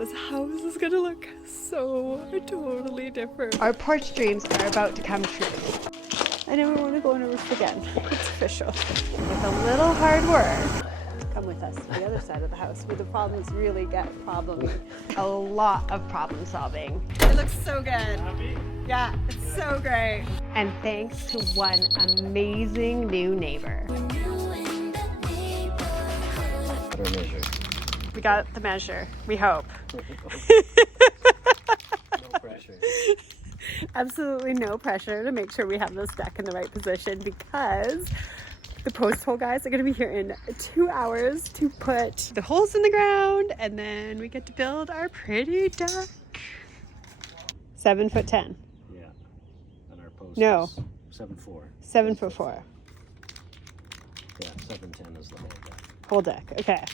This house is gonna look so totally different. Our porch dreams are about to come true. I never want to go on a roof again. It's official. With a little hard work, come with us to the other side of the house where the problems really get problems. A lot of problem solving. It looks so good. Yeah, it's so great. And thanks to one amazing new neighbor. We got the measure, we hope. No pressure. Absolutely no pressure to make sure we have this deck in the right position because the post hole guys are going to be here in 2 hours to put the holes in the ground, and then we get to build our pretty deck. 7'10". Yeah. And our post No. is 7'4". 7'4". Yeah, 7'10" is the whole deck. Whole deck. Okay.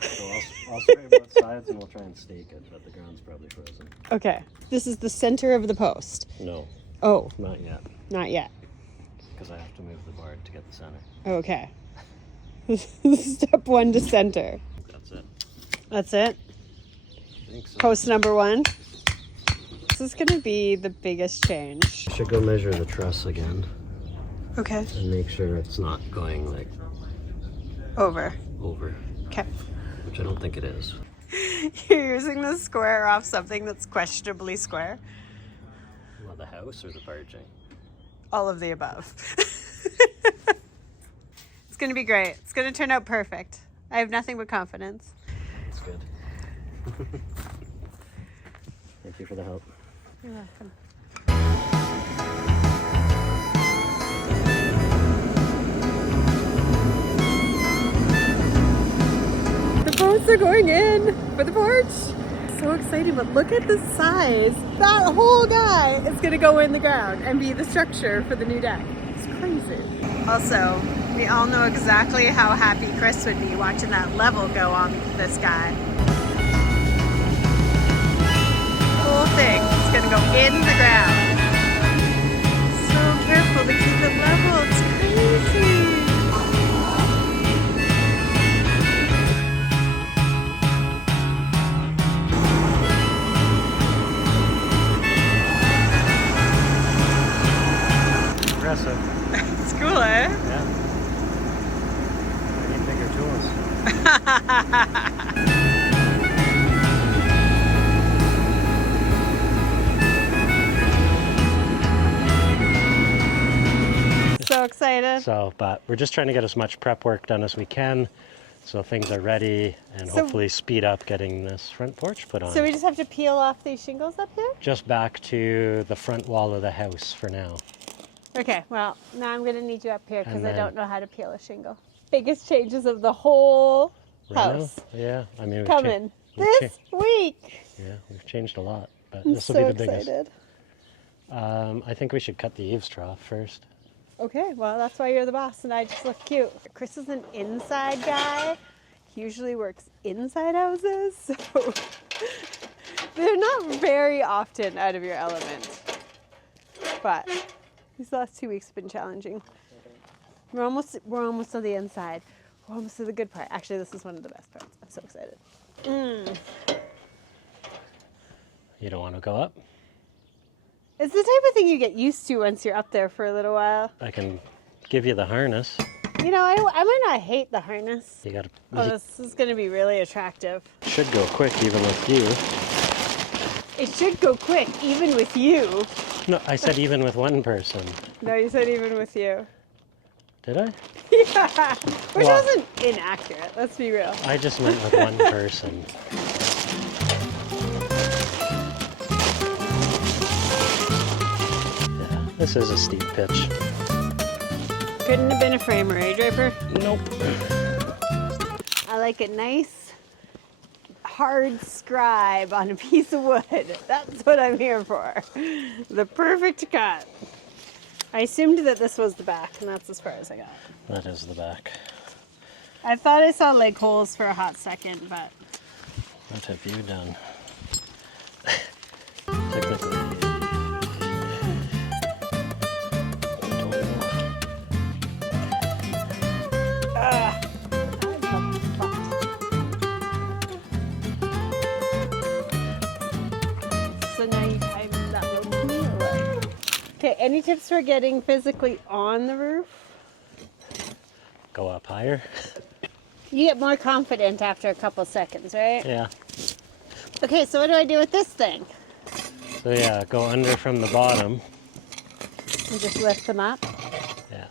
So I'll spray both sides and we'll try and stake it, but the ground's probably frozen. Okay. This is the center of the post. No, Oh, not yet, not yet. because I have to move the board to get the center. Okay. Step 1 to center. That's it. That's it. I think so. Post number 1. This is going to be the biggest change. Should go measure the truss again Okay. and make sure it's not going like Over. over, Okay. which I don't think it is. You're using the square off something that's questionably square. Well, the house or the barging? All of the above. It's going to be great. It's going to turn out perfect. I have nothing but confidence. That's good. Thank you for the help. You're welcome. The posts are going in for the porch. So exciting, but look at the size. That whole guy is gonna go in the ground and be the structure for the new deck. It's crazy. Also, we all know exactly how happy Chris would be watching that level go on this guy. The whole thing is gonna go in the ground. So careful to keep it level, it's crazy. Impressive. It's cool, eh? Yeah. I need bigger tools. So excited. So, but we're just trying to get as much prep work done as we can so things are ready and So- hopefully speed up getting this front porch put on. So we just have to peel off these shingles up here? Just back to the front wall of the house for now. Okay, well, now I'm going to need you up here because And I then- don't know how to peel a shingle. Biggest changes of the whole Reno? house Yeah, I mean, coming we've this week. yeah, we've changed a lot, but I'm this will so be the biggest. excited. I think we should cut the eaves trough first. Okay, well, that's why you're the boss and I just look cute. Chris is an inside guy. He usually works inside houses, so they're not very often out of your element. But these last 2 weeks have been challenging. We're almost to the inside. We're almost to the good part. Actually, this is one of the best parts. I'm so excited. You don't want to go up? It's the type of thing you get used to once you're up there for a little while. I can give you the harness. You know, I might not hate the harness. You gotta. Oh, this is going to be really attractive. Should go quick even with you. It should go quick, even with you. No, I said even with one person. No, you said even with you. Did I? Yeah, which Well- wasn't inaccurate, let's be real. I just meant with one person. Yeah, this is a steep pitch. Couldn't have been a framer, eh, Draper? Nope. I like a nice, hard scribe on a piece of wood. That's what I'm here for. The perfect cut. I assumed that this was the back, and that's as far as I got. That is the back. I thought I saw leg holes for a hot second, but What have you done? Technically. I don't know. Okay, any tips for getting physically on the roof? Go up higher. You get more confident after a couple seconds, right? Yeah. Okay, so what do I do with this thing? So yeah, go under from the bottom. And just lift them up? Yeah.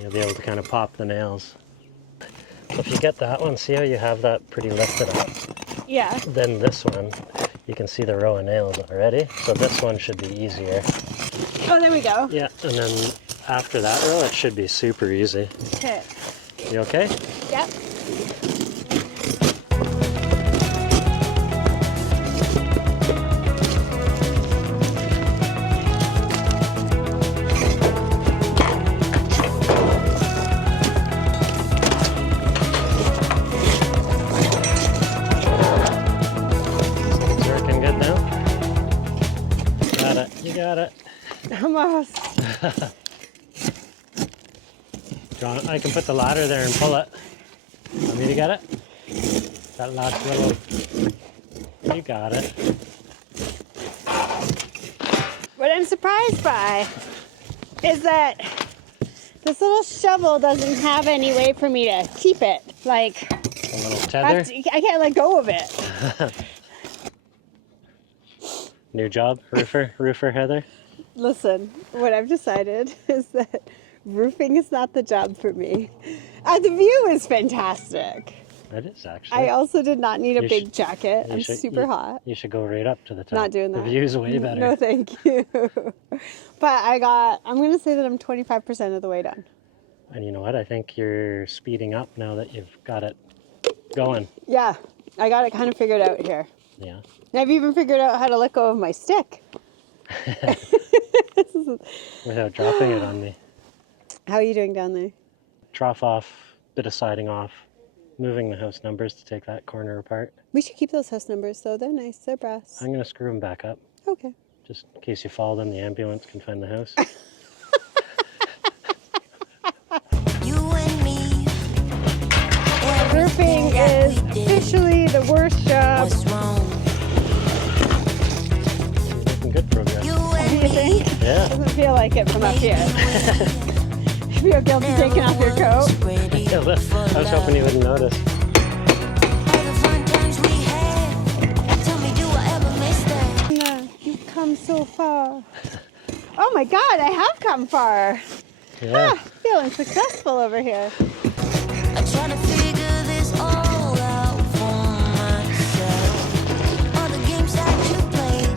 You'll be able to kind of pop the nails. So if you get that one, see how you have that pretty lifted up? Yeah. Then this one, you can see the row of nails already. So this one should be easier. Oh, there we go. Yeah, and then after that row, it should be super easy. Okay. You okay? Yep. It's working good now? Got it. You got it. Almost. John, I can put the ladder there and pull it. Want me to get it? That last little... You got it. What I'm surprised by is that this little shovel doesn't have any way for me to keep it. Like, A little tether. I can't let go of it. New job, roofer Heather. Listen, what I've decided is that roofing is not the job for me. The view is fantastic. It is actually. I also did not need a You big should- jacket. I'm super hot. You should go right up to the top. Not doing that. The view's way better. No, thank you. But I'm going to say that I'm 25% of the way done. And you know what? I think you're speeding up now that you've got it going. Yeah, I got it kind of figured out here. Yeah. And I've even figured out how to let go of my stick. Without dropping it on me. How are you doing down there? Trough off, bit of siding off, moving the house numbers to take that corner apart. We should keep those house numbers though. They're nice. They're brass. I'm going to screw them back up. Okay. Just in case you fall, then the ambulance can find the house. You and me. Roofing is officially the worst job. What's wrong? Making good progress. You Do and you me. think? Yeah. Doesn't feel like it from up here. You feel guilty taking off your coat? I was hoping you wouldn't notice. All the fun times we had. Tell me, do I ever miss that? No, you've come so far. Oh my God, I have come far. Yeah. Feeling successful over here. I try to figure this all out for myself. All the games that you played.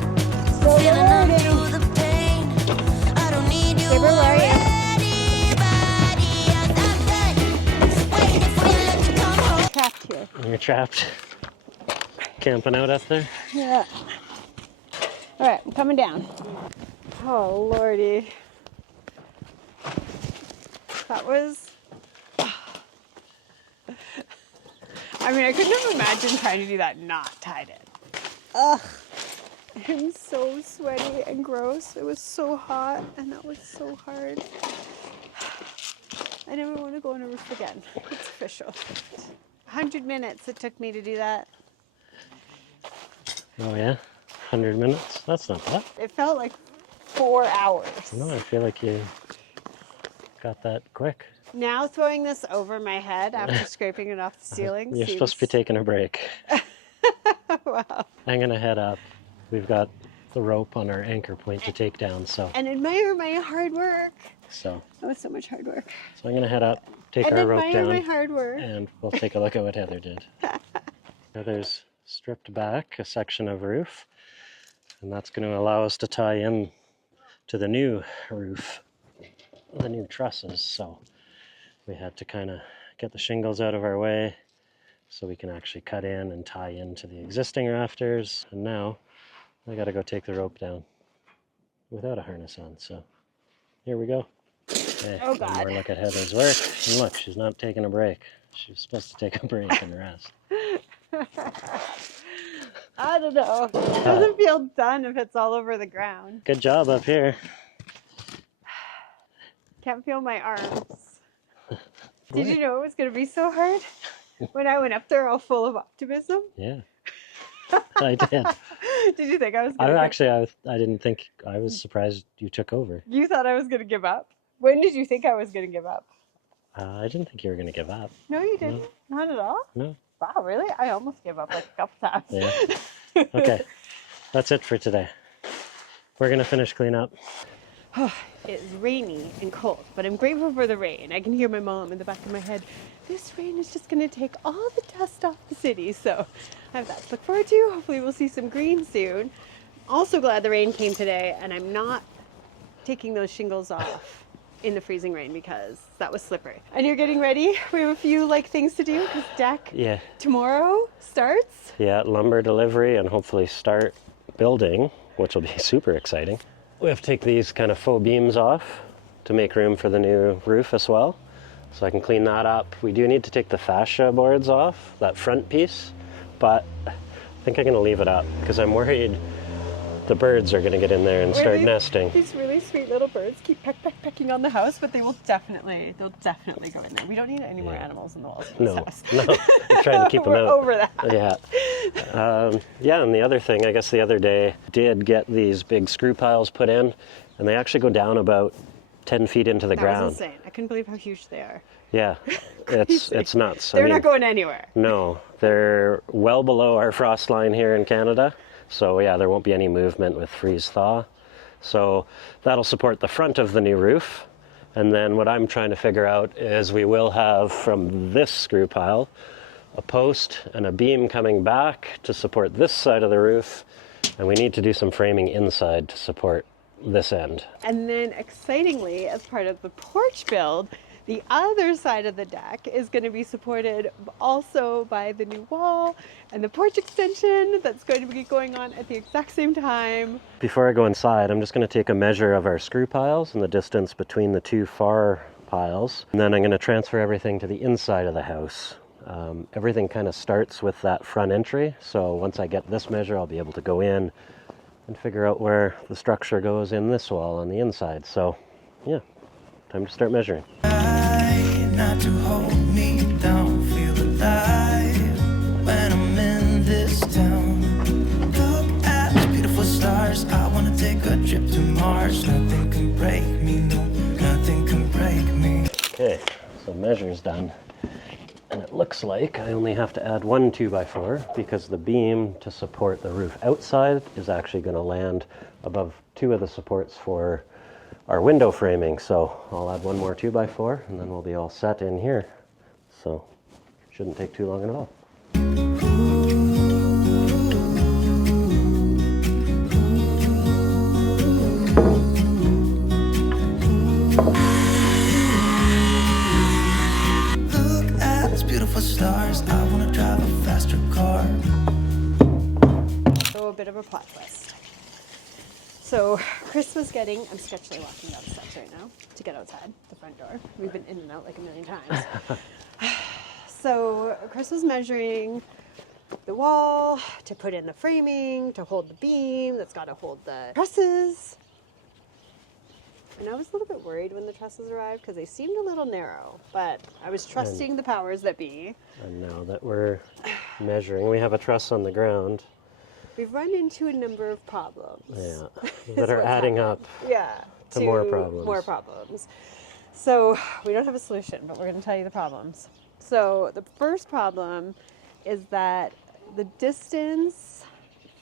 So Feeling numb rewarding. through the pain. I don't need you Neighbor, where are you? anybody else. I'm done. Waiting for you, let you come home. Trapped here. You're trapped. Camping out up there. Yeah. All right, I'm coming down. Oh, Lordy. That was... I mean, I couldn't have imagined trying to do that not tied in. Ugh. I'm so sweaty and gross. It was so hot and that was so hard. I never want to go on a roof again. It's official. 100 minutes it took me to do that. Oh yeah? 100 minutes? That's not bad. It felt like 4 hours. No, I feel like you got that quick. Now throwing this over my head after scraping it off the ceiling. You're supposed to be taking a break. Wow. I'm gonna head up. We've got the rope on our anchor point to take down, so And admire my hard work. so That was so much hard work. I'm gonna head up, take And our rope admire my down, hard work. and we'll take a look at what Heather did. Heather's stripped back a section of roof, and that's going to allow us to tie in to the new roof, the new trusses. So we had to kind of get the shingles out of our way so we can actually cut in and tie into the existing rafters. And now I got to go take the rope down without a harness on. So here we go. Hey, Oh, one God. more look at Heather's work. And look, she's not taking a break. She's supposed to take a break and rest. I don't know. It doesn't feel done if it's all over the ground. Good job up here. Can't feel my arms. Did you know it was going to be so hard? When I went up there all full of optimism? Yeah, I did. Did you think I was I gonna don't actually. I didn't think. I was surprised you took over. You thought I was gonna give up? When did you think I was gonna give up? I didn't think you were going to give up. No, you didn't. Not at all. No. Wow, really? I almost gave up like a couple times. Yeah. Okay. That's it for today. We're going to finish clean up. It's rainy and cold, but I'm grateful for the rain. I can hear my mom in the back of my head. This rain is just going to take all the dust off the city. So I have that to look forward to. Hopefully we'll see some green soon. Also glad the rain came today, and I'm not taking those shingles off in the freezing rain because that was slippery. And you're getting ready? We have a few things to do because deck Yeah. tomorrow starts. Yeah, lumber delivery and hopefully start building, which will be super exciting. We have to take these kind of faux beams off to make room for the new roof as well. So I can clean that up. We do need to take the fascia boards off, that front piece, but I think I'm going to leave it up because I'm worried the birds are going to get in there and start nesting. These really sweet little birds keep pecking on the house, but they'll definitely go in there. We don't need any more animals in the walls of this house. No, I'm trying to keep them We're out. over that. Yeah, and the other thing, I guess the other day, did get these big screw piles put in, and they actually go down about 10 feet into the That ground. was insane. I couldn't believe how huge they are. Yeah, it's nuts. They're not going anywhere. No, they're well below our frost line here in Canada. So yeah, there won't be any movement with freeze thaw. So that'll support the front of the new roof. And then what I'm trying to figure out is we will have from this screw pile a post and a beam coming back to support this side of the roof. And we need to do some framing inside to support this end. And then excitingly, as part of the porch build, the other side of the deck is going to be supported also by the new wall and the porch extension that's going to be going on at the exact same time. Before I go inside, I'm just going to take a measure of our screw piles and the distance between the two far piles. And then I'm going to transfer everything to the inside of the house. Everything kind of starts with that front entry. So once I get this measure, I'll be able to go in and figure out where the structure goes in this wall on the inside. So yeah, time to start measuring. Not to hold me down, feel alive when I'm in this town. Look at the beautiful stars, I wanna take a trip to Mars. Nothing can break me, no, nothing can break me. Okay, so measure's done. And it looks like I only have to add 1 2x4 because the beam to support the roof outside is actually going to land above 2 of the supports for our window framing. So I'll add 1 more 2x4 and then we'll be all set in here. So shouldn't take too long at all. Look at these beautiful stars, I wanna drive a faster car. So a bit of a plot twist. So Chris was getting, I'm sketchily walking down the steps right now to get outside the front door. We've been in and out like a million times. So Chris was measuring the wall to put in the framing, to hold the beam that's got to hold the trusses. And I was a little bit worried when the trusses arrived because they seemed a little narrow, but I was trusting the powers that be. And now that we're measuring, we have a truss on the ground. We've run into a number of problems. Yeah, that are adding up. Yeah, to more problems. More problems. So we don't have a solution, but we're going to tell you the problems. So the first problem is that the distance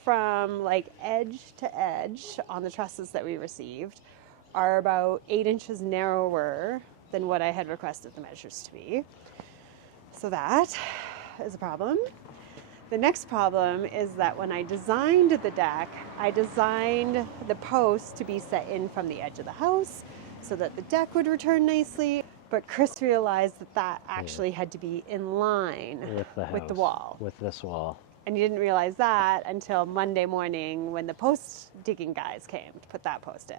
from like edge to edge on the trusses that we received are about 8 inches narrower than what I had requested the measures to be. So that is a problem. The next problem is that when I designed the deck, I designed the posts to be set in from the edge of the house so that the deck would return nicely. But Chris realized that that actually had to be in line with the wall. With this wall. And he didn't realize that until Monday morning when the post digging guys came to put that post in.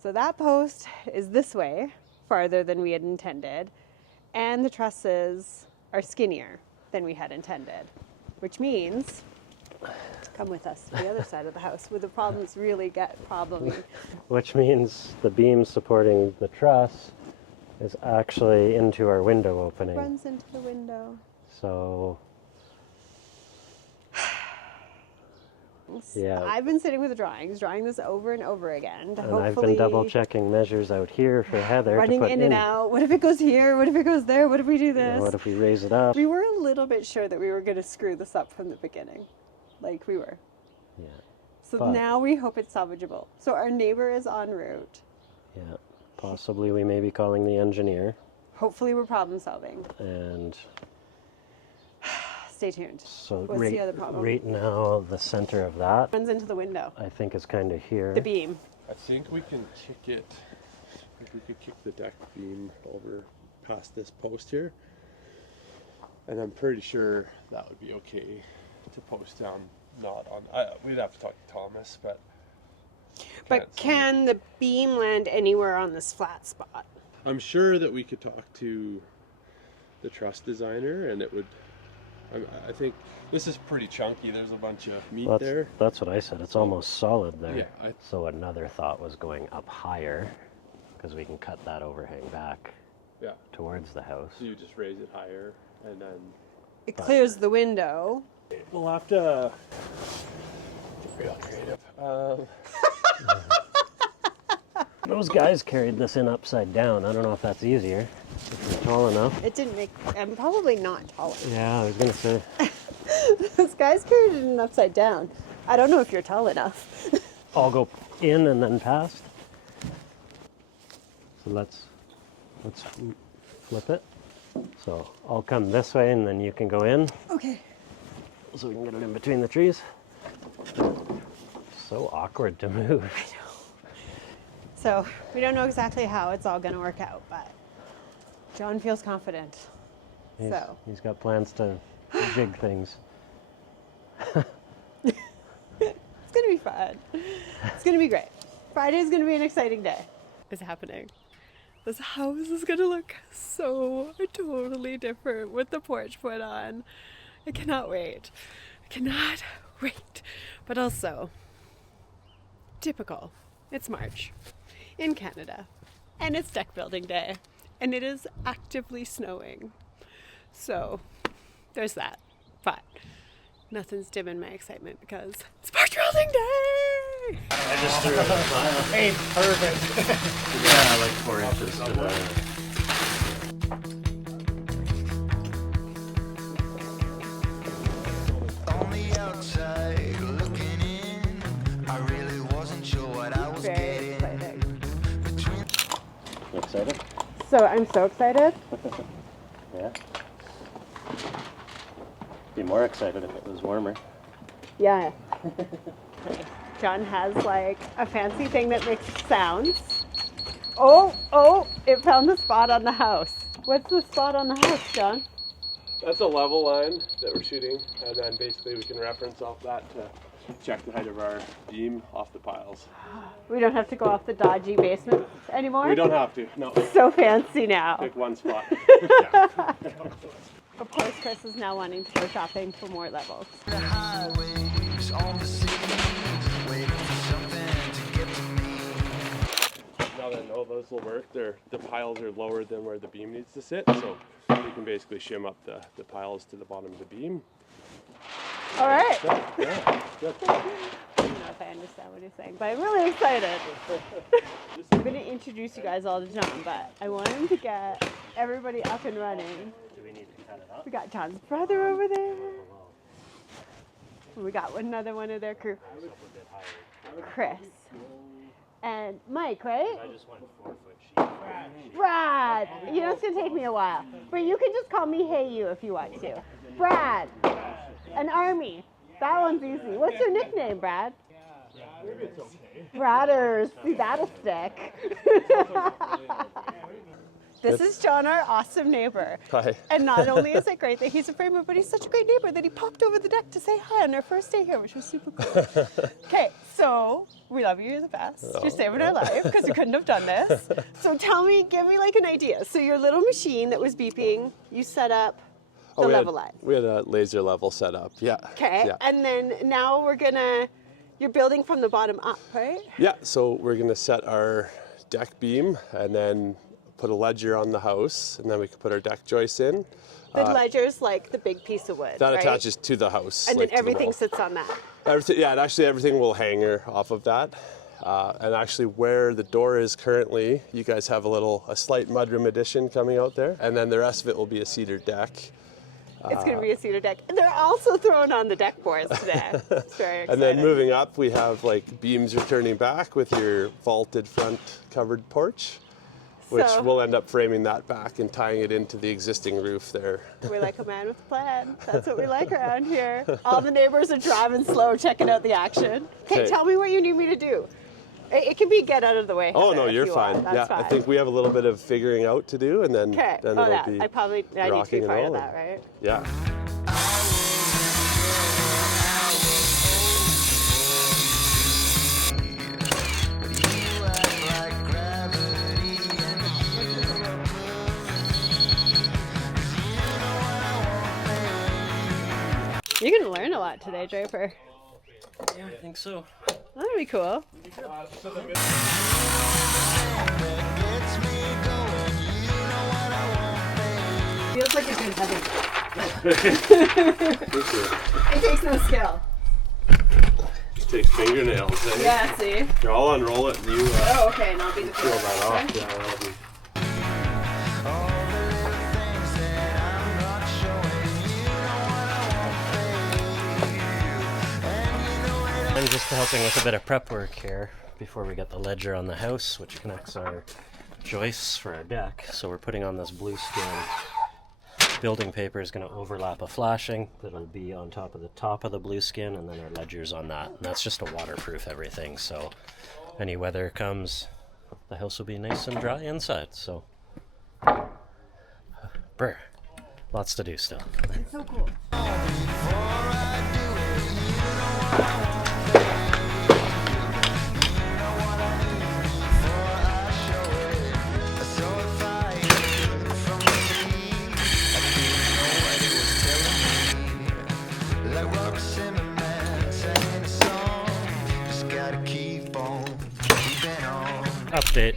So that post is this way, farther than we had intended, and the trusses are skinnier than we had intended, which means, come with us to the other side of the house where the problems really get problemy. Which means the beam supporting the truss is actually into our window opening. Runs into the window. So drawings. Yeah. I've been sitting with the drawings, drawing this over and over again. To And hopefully I've been double checking measures out here for Heather running to put in and out. What if it goes here? What if it goes there? What if we do You this? know, what if we raise it up? We were a little bit sure that we were going to screw this up from the beginning. Like we were. Yeah. So But- now we hope it's salvageable. So our neighbor is en route. Yeah. Possibly we may be calling the engineer, Hopefully we're problem solving. and Stay tuned. so What's the other problem? right now the center of that Runs into the window. I think is kind of here. The beam. I think we can kick it. I think we could kick the deck beam over past this post here, and I'm pretty sure that would be okay to post down. Not on. We'd have to talk to Thomas, but. But can't see. can the beam land anywhere on this flat spot? I'm sure that we could talk to the truss designer, and it would. I think this is pretty chunky. There's a bunch of meat there. That's what I said. It's almost solid there. Yeah, So another thought was going up higher, because we can cut that overhang back Yeah. towards the house. So you just raise it higher, and then. It clears the window. We'll have to get real creative. Those guys carried this in upside down. I don't know if that's easier. If you're tall enough. It didn't make. I'm probably not tall enough. Yeah, I was gonna say. This guy's carried it in upside down. I don't know if you're tall enough. I'll go in and then past. So let's flip it. So I'll come this way and then you can go in, Okay. so we can get it in between the trees. So awkward to move. So we don't know exactly how it's all going to work out, but John feels confident. He's got plans to jig things. It's going to be fun. It's going to be great. Friday's going to be an exciting day. It's happening. This house is going to look so totally different with the porch put on. I cannot wait. I cannot wait. But also, typical. It's March in Canada, and it's deck building day, and it is actively snowing. So there's that. But nothing's dimming my excitement because it's porch building day. I just threw it in a pile. Hey, perfect. Yeah, like 4 inches to the... On the outside, looking in, I really wasn't sure what I was Very getting. exciting. You excited? So I'm so excited. Yeah. Be more excited if it was warmer. Yeah. John has like a fancy thing that makes sounds. Oh, it found the spot on the house. What's the spot on the house, John? That's a level line that we're shooting, and then basically we can reference off that to check the height of our beam off the piles. We don't have to go off the dodgy basement anymore? We don't have to, no. So fancy now. Pick one spot. Of course, Chris is now wanting to go shopping for more levels. The highways on the city, waiting for something to get to me. Now that I know those will work, the piles are lower than where the beam needs to sit, so we can basically shim up the piles to the bottom of the beam. All right. Yeah, good. I don't know if I understand what he's saying, but I'm really excited. I'm going to introduce you guys all to John, but I want him to get everybody up and running. Do we need to cut it up? We got John's brother over there. We got another one of their crew. Chris. And Mike, right? I just went 4-foot sheet. Brad. You know, it's going to take me a while. But you can just call me Hey You if you want to. Brad. An Army. That one's easy. What's your nickname, Brad? Bradders. See, that'll stick. This is John, our awesome neighbor. Hi. And not only is it great that he's a framer, but he's such a great neighbor that he popped over the deck to say hi on our first day here, which was super cool. Okay, so we love you. You're the best. You're saving our life because we couldn't have done this. So tell me, give me like an idea. So your little machine that was beeping, you set up the level line. We had a laser level set up, yeah. Okay, Yeah. and then now you're building from the bottom up, right? Yeah, so we're gonna set our deck beam and then put a ledger on the house, and then we can put our deck joists in. The ledger's like the big piece of wood, That right? attaches to the house. And like then to the everything wall. sits on that. Everything, yeah, and actually everything will hanger off of that. And actually where the door is currently, you guys have a slight mudroom addition coming out there. And then the rest of it will be a cedar deck. It's going to be a cedar deck. And they're also throwing on the deck boards today. It's very exciting. And then moving up, we have like beams returning back with your vaulted front covered porch, which we'll end up framing that back and tying it into the existing roof there. We like a man with a plan. That's what we like around here. All the neighbors are driving slow, checking out the action. Okay, tell me what you need me to do. It can be get out of the way. Oh, Heather, no, you're fine. That's I fine. think we have a little bit of figuring out to do, and then, Okay. then Oh, it'll yeah. be I need to rocking be and part of rolling. that, right? Yeah. You're going to learn a lot today, Draper. Yeah, I think so. That'll be cool. Feels like a good heavy. It takes no skill. Take fingernails, eh? Yeah, see? Here, I'll unroll it and you Oh, okay, and I'll be the peel that off. Okay. Yeah, that'll be... I'm just helping with a bit of prep work here before we get the ledger on the house, which connects our joists for our deck. So we're putting on this blue skin. Building paper is going to overlap a flashing that'll be on top of the blue skin, and then our ledger's on that. And that's just to waterproof everything, so any weather comes, the house will be nice and dry inside. So, brr, lots to do still. It's so cool. Update.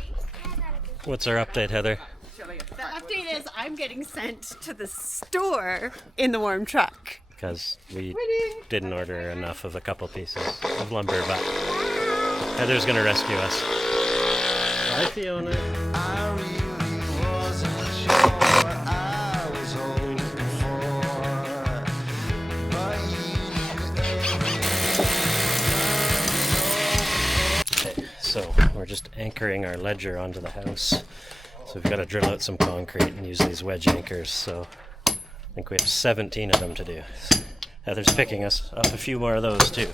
What's our update, Heather? The update is I'm getting sent to the store in the warm truck. Because we didn't order enough of a couple pieces of lumber, but Heather's gonna rescue us. Bye, Fiona. Okay, so we're just anchoring our ledger onto the house. So we've got to drill out some concrete and use these wedge anchors. So I think we have 17 of them to do. Heather's picking us up a few more of those too.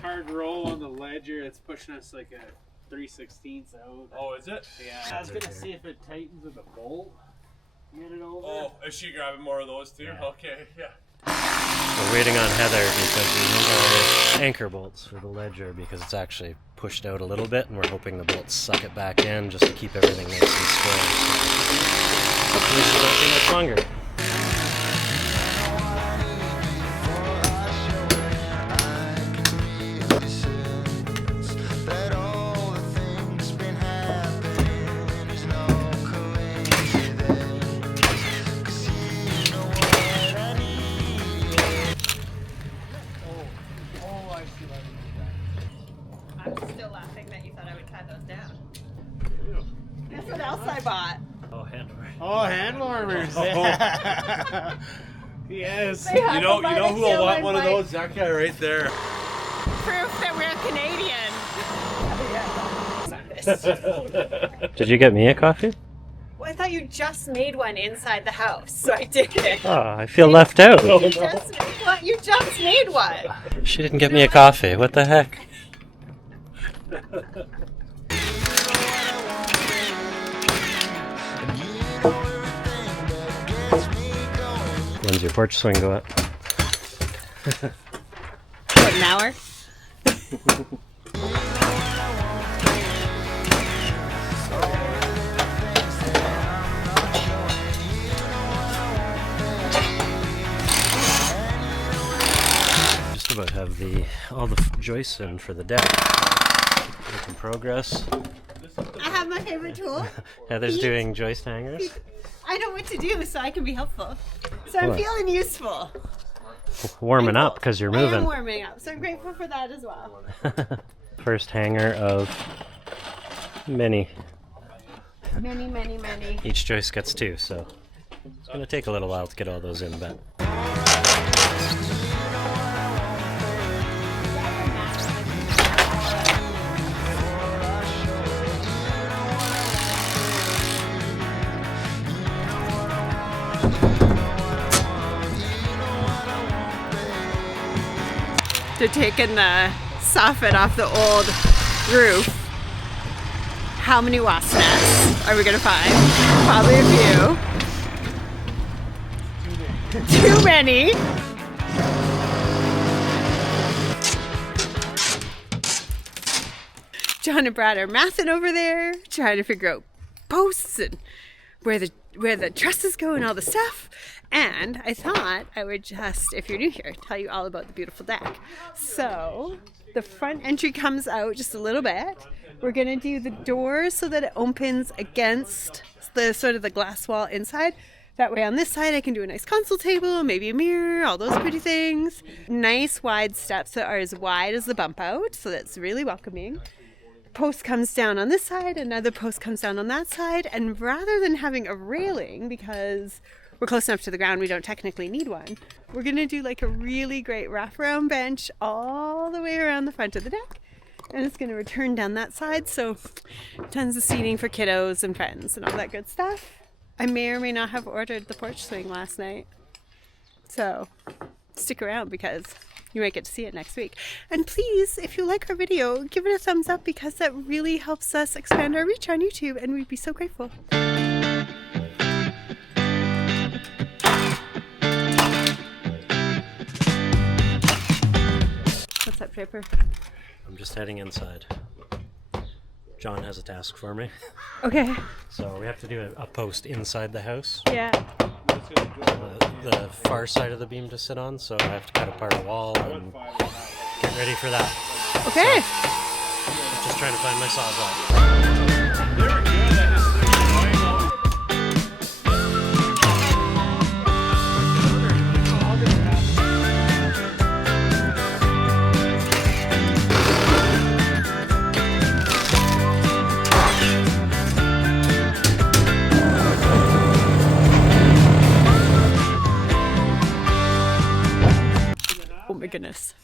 Hard roll on the ledger. It's pushing us like a 3/16 out. Oh, is it? Yeah, I was gonna see if it tightens with a bolt. Get it over. Oh, is she grabbing more of those too? Yeah. Okay, yeah. We're waiting on Heather because we need our anchor bolts for the ledger because it's actually pushed out a little bit, and we're hoping the bolts suck it back in just to keep everything nice and strong. So hopefully she won't be much longer. I'm still laughing that you thought I would tie those down. Guess what else I bought? Oh, handler. Oh, hand warmers. Yes. They have You know them by who the will want ceiling, one of like, those? That guy right there. Proof that we're Canadian. Did you get me a coffee? Well, I thought you just made one inside the house, so I did it. Oh, I feel left out. You just made one. You just made one. She didn't get me a coffee. What the heck? When's your porch swing go up? What, an hour? all the joists in for the deck. Making progress. I have my favorite tool. Heather's doing joist hangers. I know what to do so I can be helpful. So I'm feeling useful. Warming up because you're I am moving. warming up, so I'm grateful for that as well. First hanger of many. Many. Each joist gets 2, so it's going to take a little while to get all those in, but They're taking the soffit off the old roof. How many wasp nests are we gonna find? Probably a few. Too many. John and Brad are mathing over there, trying to figure out posts and where the trusses go and all the stuff. And I thought I would just, if you're new here, tell you all about the beautiful deck. So the front entry comes out just a little bit. We're gonna do the doors so that it opens against the sort of the glass wall inside. That way on this side I can do a nice console table, maybe a mirror, all those pretty things. Nice wide steps that are as wide as the bump out, so that's really welcoming. Post comes down on this side, another post comes down on that side, and rather than having a railing, because we're close enough to the ground we don't technically need one, we're gonna do like a really great wraparound bench all the way around the front of the deck, and it's gonna return down that side, so tons of seating for kiddos and friends and all that good stuff. I may or may not have ordered the porch swing last night, so stick around because you might get to see it next week. And please, if you like our video, give it a thumbs up because that really helps us expand our reach on YouTube, and we'd be so grateful. What's up, Draper? I'm just heading inside. John has a task for me. Okay. So we have to do a post inside the house. Yeah. The far side of the beam to sit on, so I have to cut apart a wall and get ready for that. Okay. So, just trying to find my sawzall. They were good. Oh my goodness.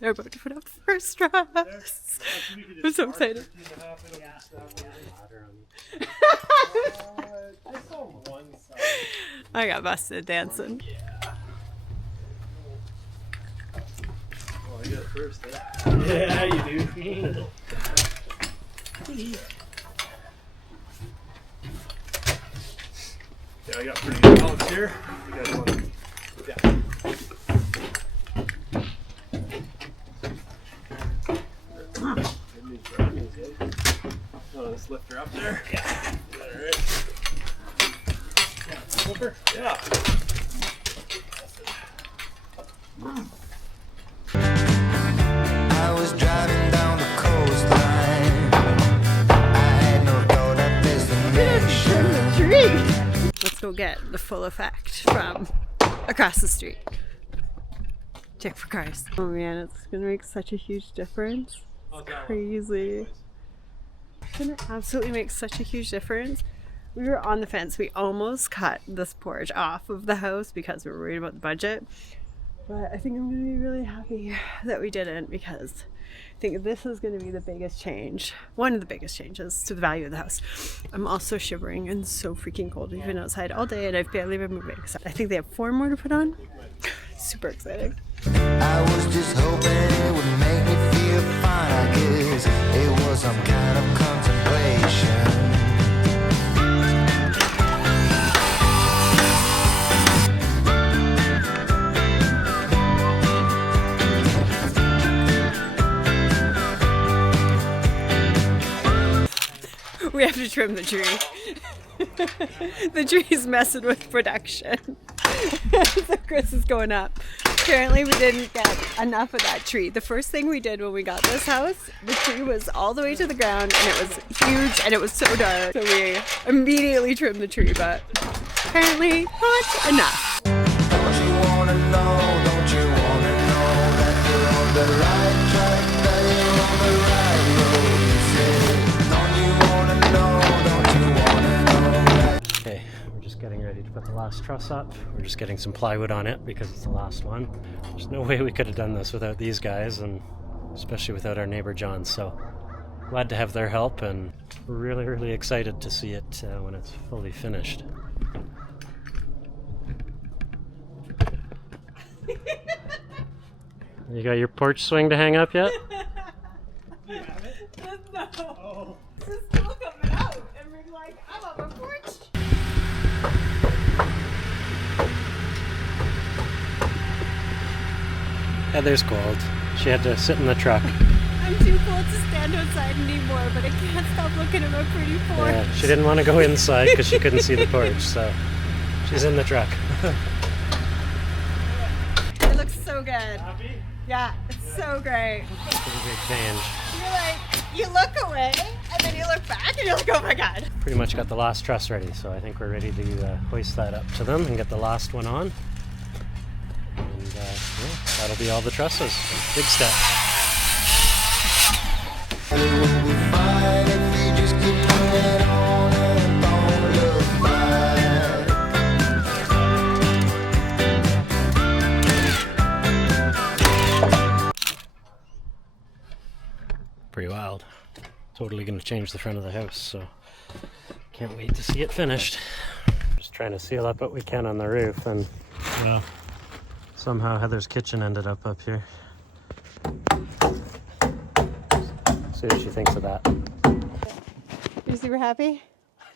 They're about to put up the first truss. I'm so excited. I got busted dancing. Oh, I got it first, eh? Yeah, you do. Yeah, I got pretty good balance here. You guys want to... Yeah. Oh, let's lift her up there. Yeah. Alright. Yeah, flipper. Yeah. I was driving down the coastline. I had no thought of destination. Tree. Let's go get the full effect from across the street. Check for cars. Oh man, it's gonna make such a huge difference. It's crazy. It's gonna absolutely make such a huge difference. We were on the fence. We almost cut this porch off of the house because we were worried about the budget. But I think I'm gonna be really happy that we didn't, because I think this is gonna be the biggest change. One of the biggest changes to the value of the house. I'm also shivering and so freaking cold. We've been outside all day and I've barely been moving. So I think they have 4 more to put on. Super exciting. I was just hoping it would make me feel fine. I guess it was some kind of contemplation. We have to trim the tree. The tree's messing with production. So Chris is going up. Apparently we didn't get enough of that tree. The first thing we did when we got this house, the tree was all the way to the ground and it was huge and it was so dark. So we immediately trimmed the tree, but apparently not enough. Don't you wanna know? Don't you wanna know that you're on the right track? That you're on the right road. You say, don't you wanna know? Don't you wanna know that? Okay, we're just getting ready to put the last truss up. We're just getting some plywood on it because it's the last one. There's no way we could have done this without these guys, and especially without our neighbor John. So glad to have their help, and really, really excited to see it when it's fully finished. You got your porch swing to hang up yet? No. This is still coming out and we're like, I'm on my porch. Heather's cold. She had to sit in the truck. I'm too cold to stand outside anymore, but I can't stop looking at my pretty porch. Yeah, she didn't want to go inside because she couldn't see the porch, so she's in the truck. It looks so good. Yeah, it's so great. Pretty big change. You're like, you look away, and then you look back, and you're like, oh my god. Pretty much got the last truss ready, so I think we're ready to hoist that up to them and get the last one on. And yeah, that'll be all the trusses. Big step. Fine if you just keep moving on and don't look back. Pretty wild. Totally going to change the front of the house, so can't wait to see it finished. Just trying to seal up what we can on the roof, and well, somehow Heather's kitchen ended up here. See what she thinks of that. You super happy?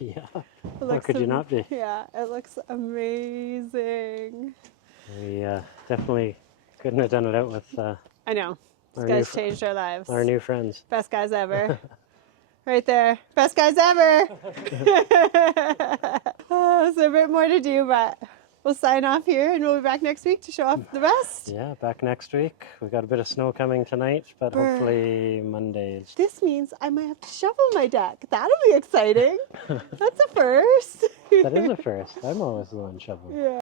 Yeah. It How looks could you not be? Yeah, it looks amazing. We definitely couldn't have done it out with I know. These Our guys new- changed our lives. our new friends. Best guys ever. Right there. Best guys ever. Oh, so a bit more to do, but we'll sign off here and we'll be back next week to show off the rest. Yeah, back next week. We've got a bit of snow coming tonight, but hopefully Mondays. This means I might have to shovel my deck. That'll be exciting. That's a first. That is a first. I'm always the one shoveling. Yeah.